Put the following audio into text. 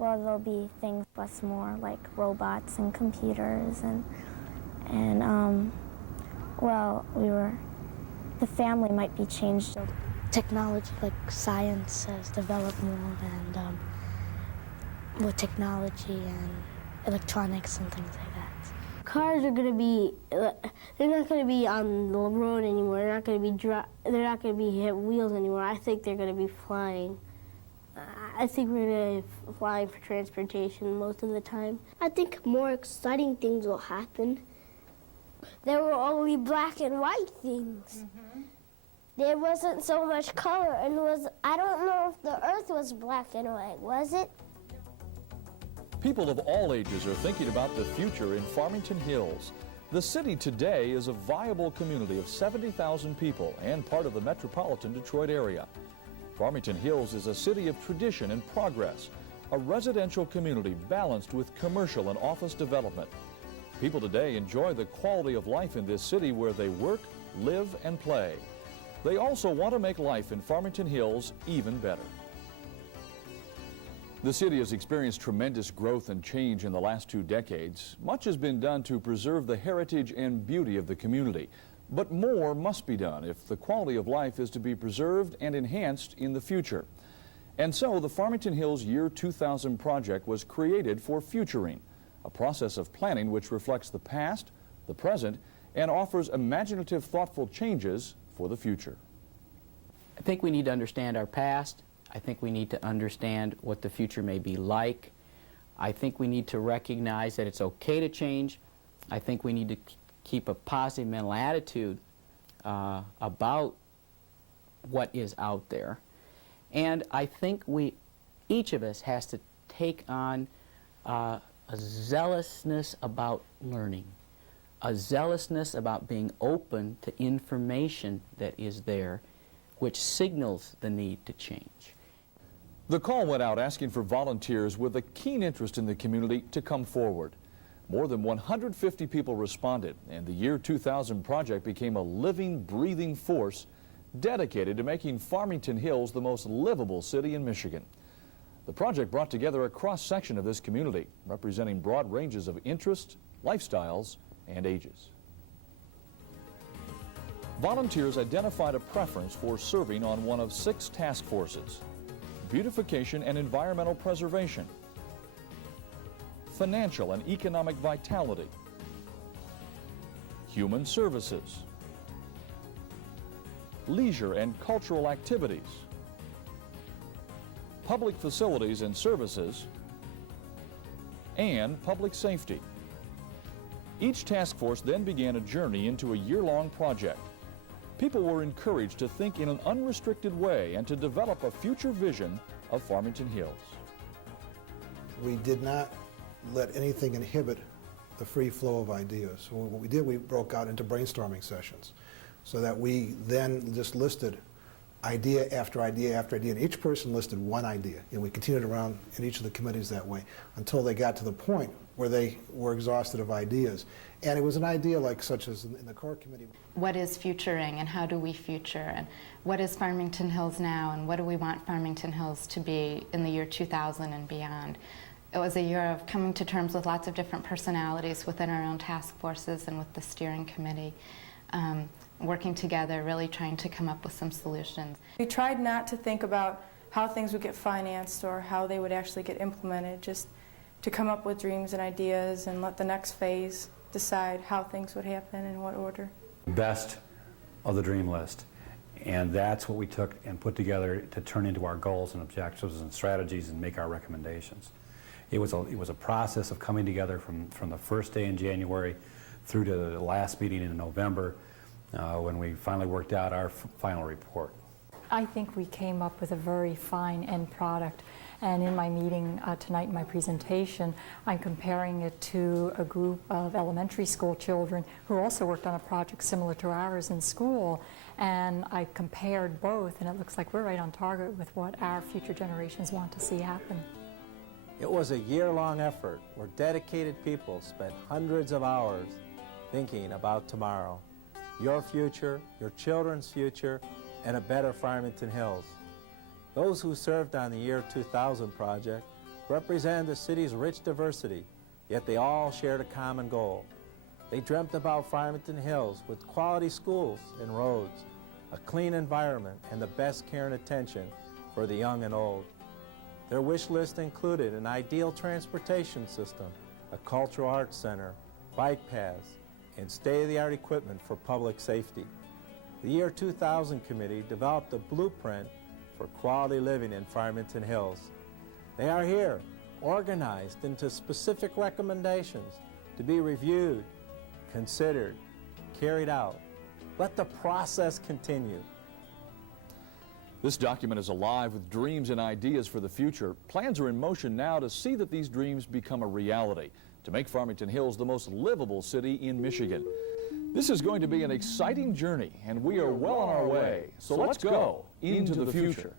Well, there'll be things plus more, like robots and computers, and well, the family might be changed. Technology, like science, has developed more, and with technology and electronics and things like that. Cars are going to be, they're not going to be on the road anymore. They're not going to be hit wheels anymore. I think they're going to be flying. I think we're going to be flying for transportation most of the time. I think more exciting things will happen. There will only be black and white things. Mm-hmm. There wasn't so much color, and I don't know if the earth was black and white, was it? People of all ages are thinking about the future in Farmington Hills. The city today is a viable community of 70,000 people and part of the metropolitan Detroit area. Farmington Hills is a city of tradition and progress, a residential community balanced with commercial and office development. People today enjoy the quality of life in this city where they work, live, and play. They also want to make life in Farmington Hills even better. The city has experienced tremendous growth and change in the last 2 decades. Much has been done to preserve the heritage and beauty of the community. But more must be done if the quality of life is to be preserved and enhanced in the future. And so the Farmington Hills Year 2000 project was created for futuring, a process of planning which reflects the past, the present, and offers imaginative, thoughtful changes for the future. I think we need to understand our past. I think we need to understand what the future may be like. I think we need to recognize that it's okay to change. I think we need to keep a positive mental attitude about what is out there. And I think each of us has to take on a zealousness about learning, a zealousness about being open to information that is there, which signals the need to change. The call went out asking for volunteers with a keen interest in the community to come forward. More than 150 people responded, and the Year 2000 project became a living, breathing force dedicated to making Farmington Hills the most livable city in Michigan. The project brought together a cross-section of this community, representing broad ranges of interests, lifestyles, and ages. Volunteers identified a preference for serving on one of 6 task forces: beautification and environmental preservation, financial and economic vitality, human services, leisure and cultural activities, public facilities and services, and public safety. Each task force then began a journey into a year-long project. People were encouraged to think in an unrestricted way and to develop a future vision of Farmington Hills. We did not let anything inhibit the free flow of ideas. So what we did, we broke out into brainstorming sessions so that we then just listed idea after idea after idea, and each person listed one idea. And we continued around in each of the committees that way until they got to the point where they were exhausted of ideas. And it was an idea like such as in the core committee. What is futuring and how do we future? And what is Farmington Hills now and what do we want Farmington Hills to be in the year 2000 and beyond? It was a year of coming to terms with lots of different personalities within our own task forces and with the steering committee, working together, really trying to come up with some solutions. We tried not to think about how things would get financed or how they would actually get implemented, just to come up with dreams and ideas and let the next phase decide how things would happen in what order. Best of the dream list. And that's what we took and put together to turn into our goals and objectives and strategies and make our recommendations. It was a process of coming together from the first day in January through to the last meeting in November when we finally worked out our final report. I think we came up with a very fine end product. And in my meeting tonight, in my presentation, I'm comparing it to a group of elementary school children who also worked on a project similar to ours in school. And I compared both, and it looks like we're right on target with what our future generations want to see happen. It was a year-long effort where dedicated people spent hundreds of hours thinking about tomorrow, your future, your children's future, and a better Farmington Hills. Those who served on the Year 2000 project represented the city's rich diversity, yet they all shared a common goal. They dreamt about Farmington Hills with quality schools and roads, a clean environment, and the best care and attention for the young and old. Their wish list included an ideal transportation system, a cultural arts center, bike paths, and state-of-the-art equipment for public safety. The Year 2000 Committee developed a blueprint for quality living in Farmington Hills. They are here, organized into specific recommendations to be reviewed, considered, carried out. Let the process continue. This document is alive with dreams and ideas for the future. Plans are in motion now to see that these dreams become a reality, to make Farmington Hills the most livable city in Michigan. This is going to be an exciting journey, and we are well on our way. So let's go into the future.